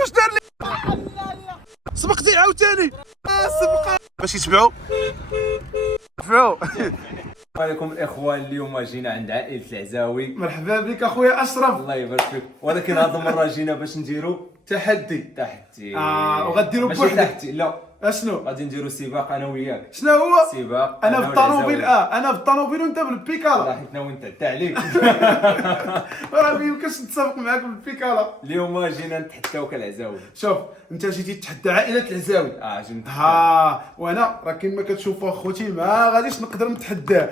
واش دار لي؟ سبقتي عاوتاني سبق باش يتبعوا السلام عليكم الاخوان، اليوم جينا عند عائله العزاوي. مرحبا بك اخويا اشرف. الله يبارك فيك، ولكن هذه المره جينا باش نديروا تحدي وغديروا ماشي بوحدك. تحدي، لا اشنو غادي نديروا سباق انا وياك. شنو هو؟ سباق انا بالطوموبيل والعزاوي. انا بالطوموبيل وانت بالبيكالا. الله حيتنا وانت حتى عليك. راه ما يمكنش نتسابق معاك بالبيكالا. اليوم جينا نتحداو كالعزاوي. شوف انت جيتي تتحدى عائله العزاوي. جينا وانا راه كيما كتشوفوا اخوتي ما غاديش نقدر نتحداه.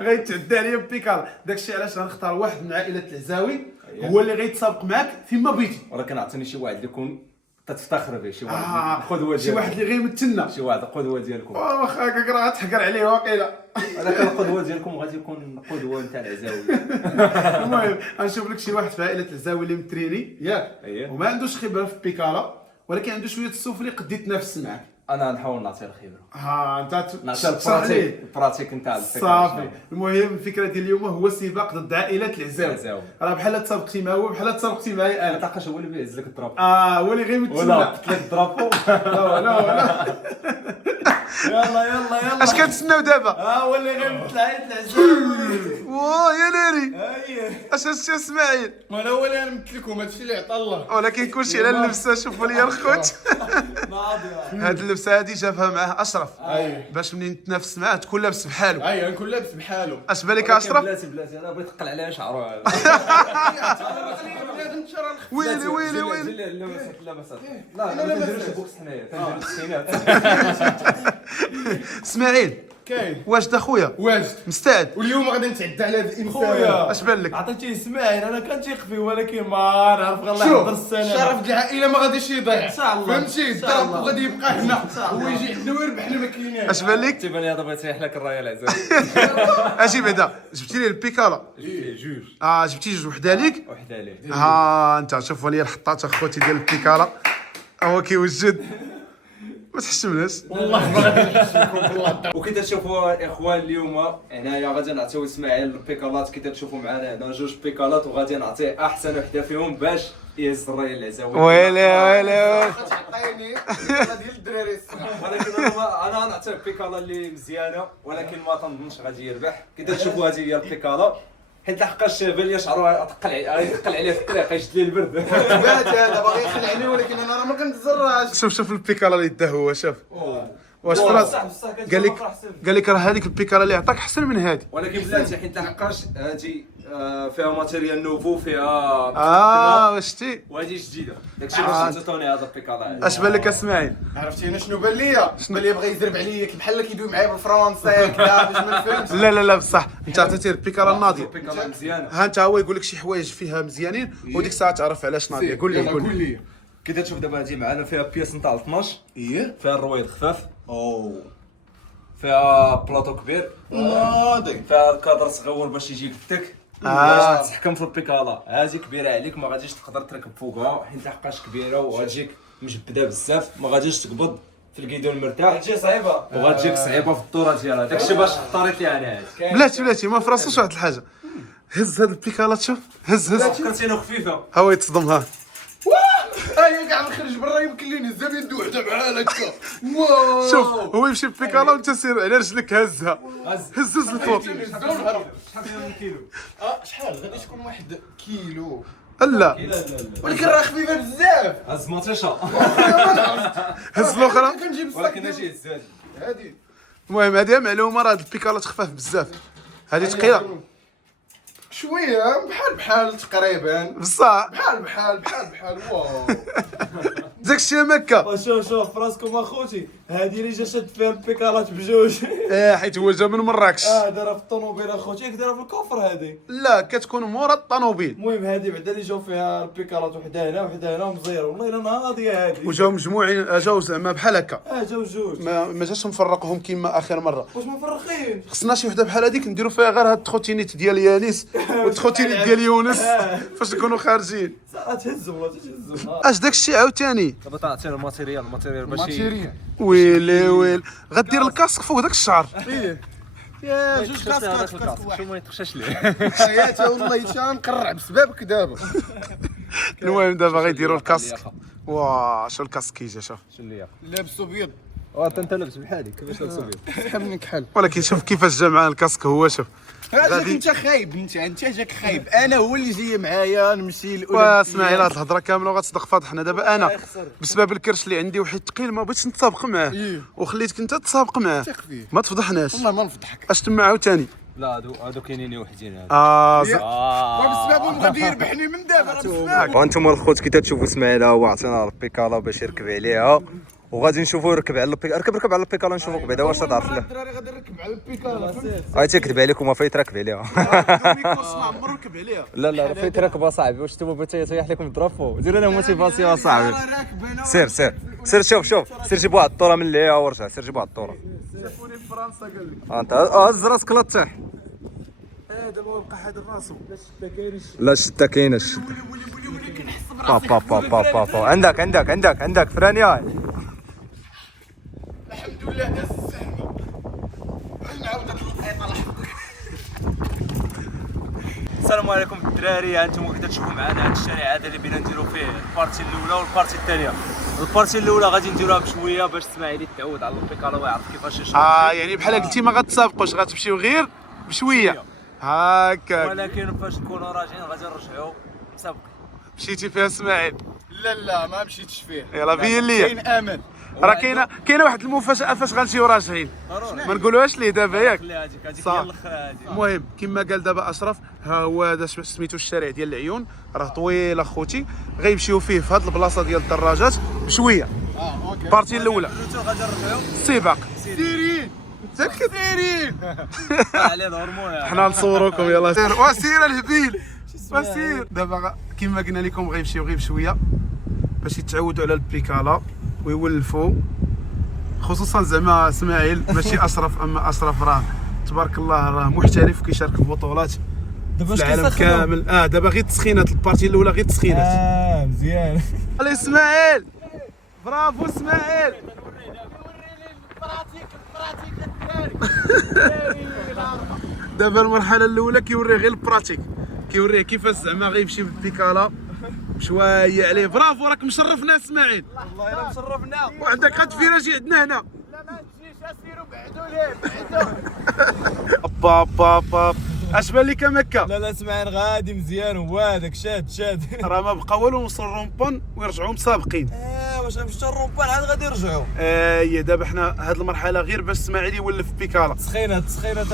غيتحدى عليا بالبيكالا. داكشي علاش غنختار واحد من عائله العزاوي هو اللي غيتسابق معاك فيما بغيتي. ولكن عطيني شي واحد اللي يكون تتفتخر به، شي واحد قدوه شي ديالك، واحد اللي غيمثلنا، شي واحد قدوه ديالكم. واخا هكاك راه غتحقر عليه واقيلا. ولكن القدوه ديالكم غادي يكون قدوه نتاع العزاوي. المهم غنشوف لك شي واحد في عائله العزاوي اللي متريني ياك وما عندوش خبره في البيكالا، ولكن عنده شويه السوف اللي قد يتنافس معاك. انا نحاول نعطيه الخبره، انت نعطيه البراتيك نتاع الفكره. صافي. المهم الفكره ديال اليوم هو سباق ضد عائله العزاوي. راه بحال تسابقتي معاه هو بحال تسابقتي معايا انا. تلقاش هو اللي بيهز لك الدراب. هو اللي غيمثلنا. ولا قلت لك الدرابو. لا يلا اش كنتسناو دابا؟ هو اللي غيمثل عائله العزاوي. يا ناري اش هادشي اسماعيل؟ وانا هو اللي غنمثل لكم، هادشي اللي عطا الله. ولكن كلشي على اللبسه. شوفوا لي الخوت. هاد اللبسه هادي جابها معاه اشرف باش منين تنافس معاه تكون لابس بحالو. نكون لابس بحالو. اش بالك اشرف؟ بلاتي انا بغيت نقل عليها شعرو. ويلي لا ما تنديروش بوكس حنايا، تنديروا التسخينات. اسماعيل كاين واجد اخويا؟ واجد. مستعد؟ واليوم غادي نتعدى على هذا الانسان. خويا اش بان لك؟ عطيتيه اسماعيل، انا كنتيق فيه ولكن ما نعرف غير الله شوف يحضر السنه. الشرف ديال العائله ما غاديش يضيع، إن شاء الله. فهمتي؟ إن شاء الضرب الله. غادي يبقى هنا، الله. هو يجي عندنا ويربحنا ما كايناش. اش بان لك؟ تيبان لي هذا بغيت يحيح لك الرايه العزاوي. اجي بعدا جبتي لي البيكالا. جوج جبتي جوج وحده ليك. وحده عليه. انت شوفوا لي الحطات اخوتي ديال البيكالا هو كيوجد. ما تحشمناش والله ما غادي نحس لكم بالله. وكي تشوفوا الاخوان اليوم هنايا غادي نعطيو اسماعيل البيكالات. كي تشوفوا معنا هنا جوج بيكالات وغادي نعطيه احسن وحده فيهم باش يهز الرايه العزاوي. ويلي تعطيني ديال الدراري الصراحه. ولكن انا نعطيه البيكالا اللي مزيانه، ولكن ما تنظنش غادي يربح. كي تشوفوا هذه هي البيكالا، حيت لحقاش بان لي شعرو غيثقل عليه في الطريق، يشد ليه البرد. بات هذا باغي يخلعني، ولكن انا راه ما كنتزرعش. شوف البيكالا اللي دا هو. شوف واش فراس قال لك راه هذيك البيكالا اللي عطاك احسن من هذه. ولكن بلاتي حيت لحقاش هذه فيها ماتيريال نوفو، فيها شتي وهذه جديده. داكشي باش تعطوني هذا البيكالا. اش بان لك اسماعيل؟ عرفتي انا شنو بان ليا؟ بان ليا بغا يزرب عليا بحال كيدوي معايا بالفرنسي كذا باش ما نفهمش. لا بصح انت عطيتيه البيكالا الناضيه. البيكالا مزيانه. انت هو يقول لك شي حوايج فيها مزيانين وديك الساعه تعرف علاش ناضيه. قول لي كي تشوف دابا هذه معنا فيها بياس نتاع 12. فيها الرويض خفاف. فيها بلاطو كبير. ناضي. فيها الكادر صغير باش يجي قدك. باش تحكم في البيكالا. هذه كبيره عليك، ما غاديش تقدر تركب فوقها حيت لحقاش كبيره وغتجيك مجبده بزاف، ما غاديش تقبض في الكيدون مرتاح. غتجي صعيبه وغتجيك صعيبه في الدوره ديالها. داكشي باش اختاريت لي انا هذه. بلاتي ما فراسوش واحد الحاجه. هز هاد البيكالا تشوف. هز فكرتينو خفيفه. هو يتصدم. هيا كاع نخرج برا يمكن لي نهزها بيد وحده بحال هكا. واو شوف هو يمشي بالبيكالا وانت سير على رجلك هزها. هز الفوق. شحال فيها من كيلو؟ شحال غادي تكون واحد كيلو، لا ولكن راه خفيفه بزاف. هز مطيشه. هز الاخرى. كنجيب الصاك ولكن اجي هز هذه. هادي. المهم هذه معلومه، راه هاد البيكالات خفاف بزاف. هذه ثقيله شويه بحال تقريبا. بصح بحال واو. داكشي مكه. شوف فراسكم اخوتي، هذه اللي جا شاد فيها البيكالات بجوج. حيت هو جا من مراكش. دارها في الطوموبيل اخوتي، ياك دارها في الكفر هذه. لا كتكون مورا الطوموبيل. المهم هذه بعدا اللي جاو فيها البيكالات وحده هنا ومزيره، والله الا ناضيه هذه. وجاو مجموعين، جاو زعما بحال هكا. جاو جوج. ما جاش مفرقهم كيما اخر مره. واش مفرقين؟ خصنا شي وحده بحال هذيك نديروا فيها غير هاد التخوتينيت ديال يانيس والتخوتينيت ديال يونس فاش نكونوا خارجين. تهزهم والله تهزهم. اش داكشي عاوتاني؟ دابا تعطينا الماتيريال باش ويلي غدير الكاسك فوق داك الشعر. يا جوج كاسكات شو ما يتخشاش ليه. حياتي والله حتى نقرع بسببك دابا. المهم دابا غيديروا الكاسك. واه شو الكاسك كيجي شوف. شو اللي لابسو ابيض انت لابس بحالي كيفاش لابس ابيض؟ سحبني كحل. ولكن شوف كيفاش جا معاه الكاسك هو شوف. هذاك انت خايب، انت جاك خايب، انا هو اللي جاي معايا نمشي واسمعي هاد الهضره كامله وغتصدق فاضحنا. دابا انا بسبب الكرش اللي عندي وحيد ثقيل ما بغيتش نتسابق معاه وخليتك انت تسابق معاه. ثق فيه. ما تفضحناش. والله ما نفضحك. اش تم عاوتاني. لا هادو كاينين وحدين هادو. وبسببهم غادي يربحني من دابا راه بسبب. وانتم الخوت كي تشوفوا اسماعيل ها هو عطينا البيكالا باش يركب عليها وغادي نشوفوا يركب على البيكالا. ركب على البيكالا نشوفوك بعدا واش تعرف له. الدراري غادي نركب على البيكالا. هاي تيكذب عليكم ما فايت راكب عليها. ما عمر ركب عليها. لا فايت راكب اصاحبي. واش نتوما تيطيح لكم الدرافو ديروا لهم موتيفاسيون اصاحبي. سير شوف سير جيب واحد الطوره من اللي ورجع. سير جيب واحد الطوره. شافوني في فرنسا قال لي انت هز راسك لا تطيح. دابا بقى حاضر راسو. لا الشده كاينه الشده. با عندك فرانيا. الحمد لله داز الزحمه. نعاود نطلع. السلام عليكم الدراري. انتم كي تشوفوا معنا هذا الشارع هذا اللي بينا نديروا فيه البارتي الاولى والبارتي الثانيه. البارتي الاولى غادي نديروها بشويه باش اسماعيل يتعود على البيكالا ويعرف كيفاش يشرب. يعني بحال قلتي ما غتسابقوش غتمشيو غير بشويه هكاك. ولكن فاش نكونوا راجعين غادي نرجعوا مسابقين. مشيتي فيها اسماعيل؟ لا ما مشيتش فيه. يلا بين ليا. كاين امل. راه كاينه واحد المفاجاه فاش غنمشيو راجعين ما نقولوهاش ليه دابا ياك. خلي هذيك هي صح. الاخر هذه. المهم كما قال دابا اشرف ها هو هذا سميتو الشارع ديال العيون راه طويل اخوتي. غيمشيو فيه في هذه البلاصه ديال الدراجات بشويه. اوكي. البارتي الاولى غادي نرجعوا السباق. سيرين متاكد؟ سيرين. عليه الهرمون. حنا نصوروكم يلا. وسير الهبيل وسير. دابا كما قلنا لكم غيمشيو غير بشويه باش يتعودوا على البيكالا ويولفوا خصوصا زعما اسماعيل ماشي اشرف. اما اشرف راه تبارك الله راه محترف كيشارك في بطولات في العالم كامل. دابا غير التسخينات البارتي الاولى غير التسخينات. مزيان. علي اسماعيل برافو اسماعيل. دابا المرحله الاولى كيوريه غير البراتيك كيوريه كيفاش زعما غيمشي بالبيكالا شويه عليه. برافو راك مشرفنا اسماعيل. والله الا مشرفنا. وعندك هاد الفيراجي عندنا هنا. لا ما تجيش اسيروا بعدوا ليه بعدوا. با اش بان لك مكه؟ لا اسمعين غادي مزيان هو هذاك شاد. راه ما بقى والو نوصل الرومبون ويرجعوا مسابقين. واش غنمشيو الرومبان عاد غادي يرجعوا. هي دابا حنا هاد المرحله غير باش اسماعيل يولف بيكالا. تسخينه اخويا.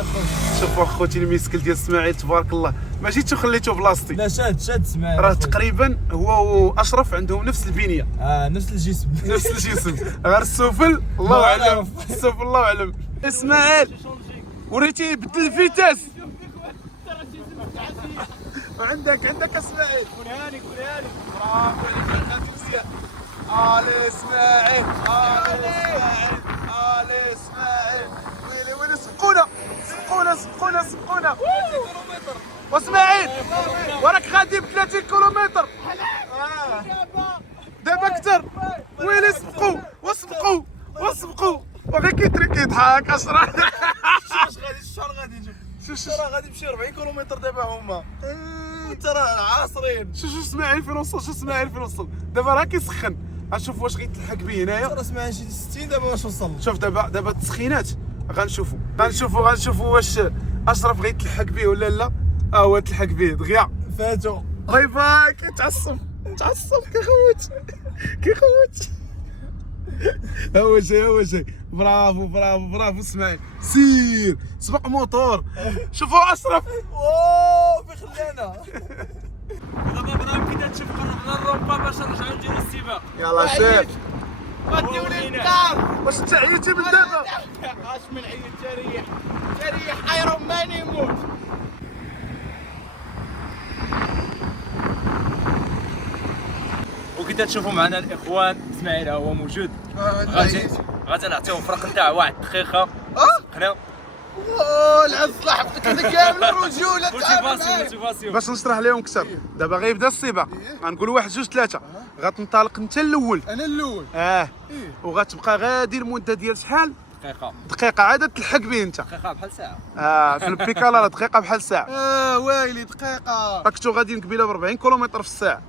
شوفوا اخوتي الميسكل ديال اسماعيل تبارك الله ما جيتو خليتو بلاصتي. لا شاد اسمعين. راه تقريبا هو واشرف عندهم نفس البنيه. نفس الجسم. نفس الجسم غير السفل الله اعلم. السفل الله اعلم. اسماعيل وريتي يبدل الفيتاس. وعندك اسماعيل. كون هاني برافو عليك مزيان. علي اسماعيل اسماعيل. ويلي سبقونا واسماعيل وراك غادي ب 30 كيلومتر. دابا اكثر. ويلي وسبقوا وغير كيضحك اشرح. الشهر غادي يجي. راه غادي يمشي 40 كيلومتر دابا هما. انت راه عاصرين. شوف اسماعيل فين وصل. دابا راه كيسخن. غنشوف واش غيتلحق به هنايا. راه اسمعين شي 60 دابا واش وصل. شوف دابا التسخينات غنشوفوا واش اشرف غيتلحق به ولا لا. هو تلحق به دغيا فاتو. باي باي. كيتعصب كيخوت. هو جاي. برافو اسماعيل. سير سبق موتور. شوفوا اشرف. في خلينا. دابا كي تشوف قربنا الرومبا باش نرجعوا نديروا السباق. يلا سير. وديوني الدار. واش انت عييتي من دابا؟ اش من عيد تريح حيرون ما نموت. وكي تشوفوا معنا الاخوان اسماعيل هو موجود. غادي نعطيهم فرق نتاع واحد الدقيقه. سبقنا. العز صلاحبتك هذا كامل الرجوله تاع موتيفاسيون. باش نشرح لهم اكثر دابا غيبدا السباق. غنقول 1 2 3 غتنطلق انت الاول. انا الاول. وغتبقى غادي المده ديال شحال؟ دقيقه عاد تلحق به انت. دقيقه بحال ساعه. في البيكالا دقيقه بحال ساعه. ويلي دقيقه. راك كنتو غاديين قبيله ب 40 كيلومتر في الساعه.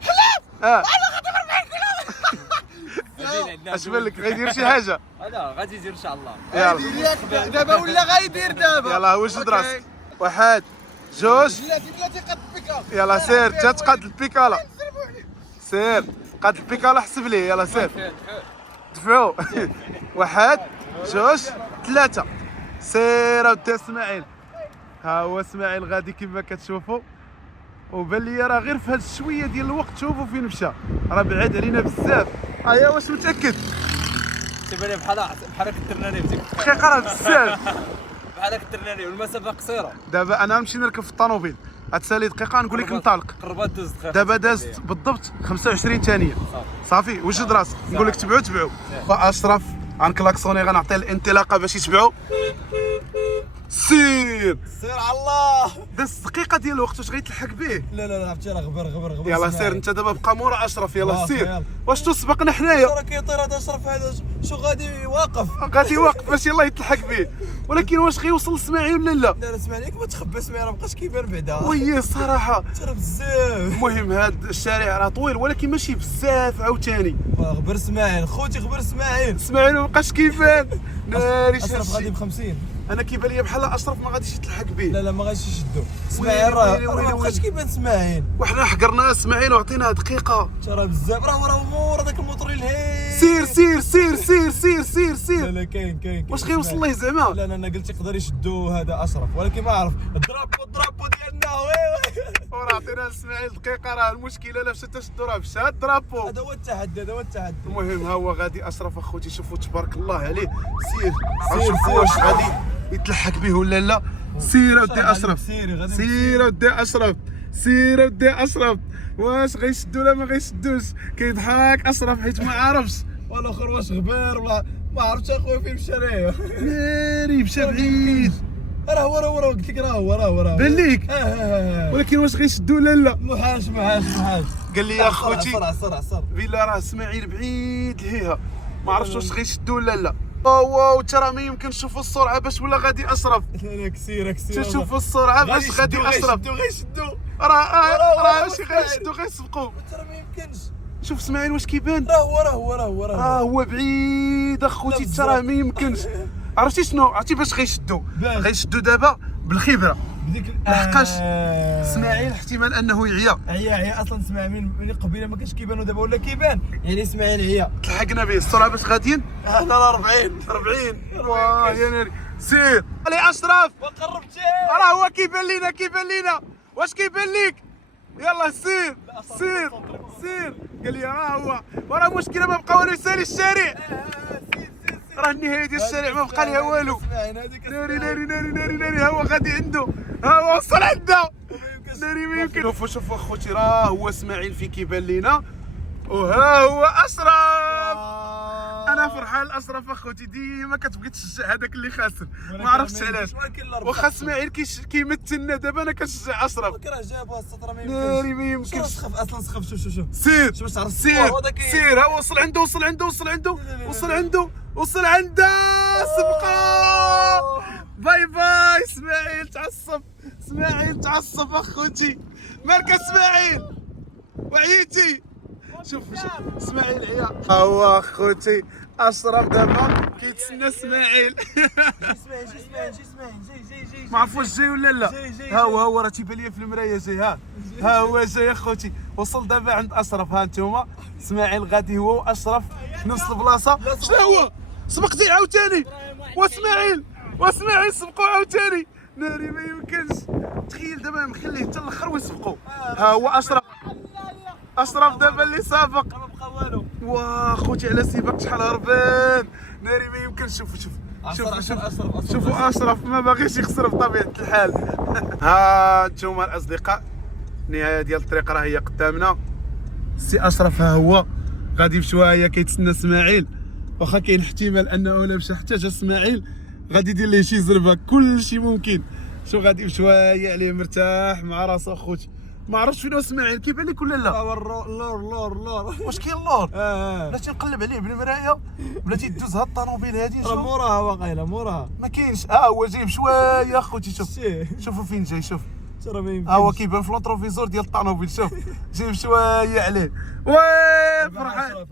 اش بان لك غيدير شي حاجه؟ لا غادي يدير ان شاء الله. يلا دابا ولا غايدير دابا. يلا واش راسك؟ واحد جوج بلاتي قد بك. يلا سير انت تقاد البيكالا، سير قاد البيكالا حسب ليه. يلا سير دفعوا. واحد جوج ثلاثة. سير اودي اسماعيل. ها هو اسماعيل غادي كما كتشوفوا، وبان لي راه غير في هاد الشويه ديال الوقت شوفوا فين مشى، راه بعاد علينا بزاف. ايا واش متاكد؟ تبان لي بحال كثرنا في ديك دقيقه راه بزاف. بحال كثرنا والمسافه قصيره. دابا انا نمشي نركب في الطوموبيل، غتسالي دقيقه نقول لك نطلق. قربات دوز دقيقه. دابا دازت بالضبط 25 ثانيه. صافي وجد راسك نقول لك تبعوا. اشرف غنكلاكسوني غنعطيه الانطلاقه باش يتبعوا. سير على الله. داز دقيقه ديال الوقت واش غيتلحق به؟ لا عرفتي راه غبر يلا سير انت دابا بقى مورا اشرف. يلا سير. يلا. واش تسبقنا حنايا؟ راه كيطير هذا اشرف هذا شو غادي واقف. غادي يوقف باش يلاه يتلحق به، ولكن واش غيوصل لسماعي ولا لا؟ لا اسمعني ما تخبى اسمعي راه مابقاش كيبان بعدا. وي الصراحه ترى بزاف. المهم هاد الشارع راه طويل ولكن ماشي بزاف عاوتاني. غبر اسماعيل خوتي غبر اسماعيل. اسماعيل مابقاش كيبان. ناري اشرف غادي شي. ب 50. انا كيبان لي بحال اشرف ما غاديش يتلحق به. لا ما غاديش يشدو. اسماعيل راه مابقاش كيبان اسماعيل. وحنا حقرنا اسماعيل وعطيناه دقيقه. ترى بزاف راه مور هذاك الموتور الهي. سير. لا كاين واش غيوصل ليه زعما؟ لا انا قلت يقدر يشدو هذا اشرف ولكن ما عرف الدرابو ديالنا وي وراه عطينا اسماعيل دقيقه. راه المشكله لا مشات تشدو راه مشى الدرابو. هذا هو التحدي المهم ها هو غادي اشرف اخوتي. شوفوا تبارك الله عليه. سير سير. شوفوا واش غادي يتلحق به ولا لا. سير اودي اشرف. سير اودي اشرف. واش غيشدو ولا ما غيشدوش؟ كيضحك اشرف حيت ما عارفش. والاخر واش غبار ولا ما عرفتش اخويا فين مشى ليه. ناري مشى بعيد. راه هو قلت لك راه هو بان ليك. ولكن واش غيشدو ولا لا؟ محاش قال لي يا اخوتي صر بلا راه اسماعيل بعيد لهيها، ما عرفتش واش غيشدو ولا لا. واو ترى ما يمكن نشوفوا السرعه باش ولا غادي اشرف. لا كسير تشوفوا السرعه باش غادي اشرف. غيشدو راه ماشي غيشدو غيسبقوا. ترى ما يمكنش. شوف اسماعيل واش كيبان. راه هو بعيد اخوتي. ترى ما يمكنش. عرفتي شنو؟ عرفتي باش غيشدو دابا بالخبره. لحقاش اسماعيل احتمال انه يعيا. عيا اصلا اسمع من قبيله ما كانش كيبان ودابا ولا كيبان يعني اسماعيل عيا. تلحقنا به السرعه باش غاديين. انا 40 واه يا ناري. سير علي اشرف. ما قربتش. راه هو كيبان لينا. واش كيبان ليك؟ يلا سير. قال لي ها هو. وراه المشكله ما بقى والو يسالي الشارع. راه النهايه ديال الشارع ما بقى ليها والو. ناري ها هو غادي عنده. ها هو وصل عنده. ناري ما يمكن. شوفوا اخوتي راه هو اسماعيل في كيبان لينا وها هو اشرف. انا فرحان اشرف اخوتي. ديما كتبغي تشجع هذاك اللي خاسر ما عرفتش علاش. واخا اسماعيل كيمثلنا دابا انا كنشجع اشرف. راه جابها السطر ما ناري ما يمكنش. سخف شوف سير باش تعرف سير. ها وصل عنده. سبقه. باي اسماعيل تعصب اخوتي. مالك اسماعيل وعيتي. شوف اسماعيل عيا. ها هو اخوتي اشرف دابا كيتسنى اسماعيل. جي ما عرفوش جاي ولا لا. ها هو راه تيبان ليا في المرايه جاي. ها هو جاي اخوتي. وصل دابا عند اشرف. ها انتوما اسماعيل غادي هو واشرف في نفس البلاصه. شنو هو سبقتي عاوتاني؟ واسماعيل سبقوا عاوتاني. ناري ما يمكنش. تخيل دابا مخليه حتى الاخر ويسبقوا. ها هو اشرف دابا اللي سابق. ما بقى والو. واه خوتي على سيبك شحال هربان. ناري ما يمكنش. شوفوا اشرف ما باغيش يخسر بطبيعه الحال. ها انتم الاصدقاء النهايه ديال الطريق راه هي قدامنا. السي اشرف ها هو غادي بشويه كيتسنى اسماعيل. واخا كاين احتمال انه لا مشى حتى جا اسماعيل غادي يدير ليه شي زربه. كلشي ممكن. شو غادي بشويه عليه مرتاح مع راسو اخوتي. ما عرفتش فين هو اسماعيل. كيبان لك ولا لا؟ اللور واش كاين اللور؟ بلاتي نقلب عليه بالمرايه. بلاتي دوز هاد الطوموبيل هادي. راه موراها واقيلا موراها. ما كاينش. هو جاي بشويه اخوتي. شوفوا فين جاي. شوف راه ما يمكنش. ها هو كيبان في لوطروفيزور ديال الطوموبيل، شوف جايب شويه عليه. وي فرحان.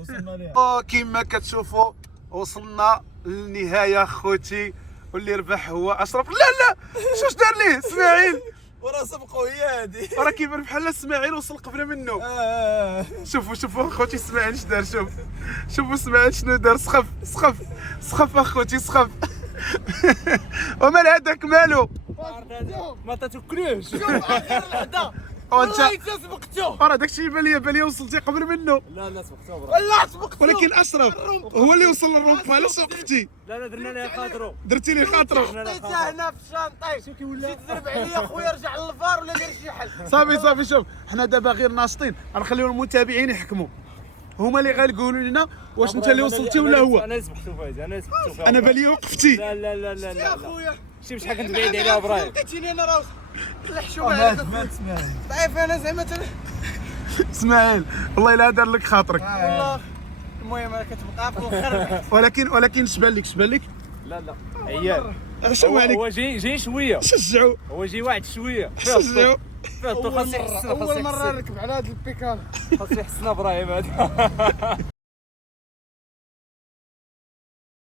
وصلنا ليها. كما كتشوفوا وصلنا للنهايه خوتي، واللي ربح هو اشرف. لا لا شوش دار ليه اسماعيل؟ وراه سبقوا هي هادي. راه كيبان بحال اسماعيل وصل قبل منه. شوفوا اخوتي اسماعيل اش دار. شوفوا اسماعيل شنو دار. سخف اخوتي سخف. ومال هذاك مالو؟ ما تتكلوش. شوف اخر لحظه وانت والله سبقتو. راه داكشي يبان لي وصلتي قبل منه. لا سبقتو والله سبقتو. ولكن اشرف هو اللي وصل للرومبا. علاش وقفتي؟ لا درنا لها خاطرو. درتي لي خاطرو. حطيتها هنا في الشانطي جيت تضرب عليا خويا رجع للفار ولا دار شي حل. صافي شوف حنا دابا غير ناشطين، غنخليو المتابعين يحكموا، هما اللي غيقولوا لنا واش انت اللي وصلتي ولا هو. انا سبقتو فايز. انا سبقتو فايز. انا بالي وقفتي. لا يا خويا شتي بشحال كنت بعيد عليها ابراهيم. لقيتيني انا راه الحشومه عليك ضعيف انا زعما اسماعيل والله الا دار لك خاطرك. والله. المهم انا كتبقى في الاخر. ولكن شبان لك لا عيال. شو عليك هو جاي شويه. شجعوا هو جاي واحد شويه. شجعوا. فيه الضو خاصو يحسن. اول مره نركب على هذا البيكال. خاصو يحسن ابراهيم هذا.